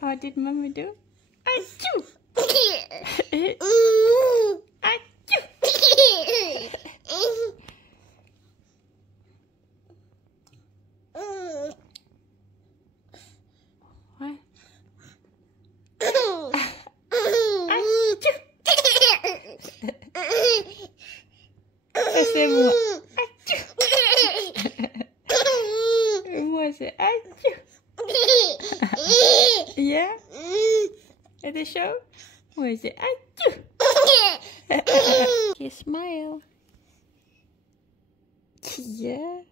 What did Mommy do? Achoo! What? I said what? Was it? Yeah? At the show? Was it? You smile. Yeah.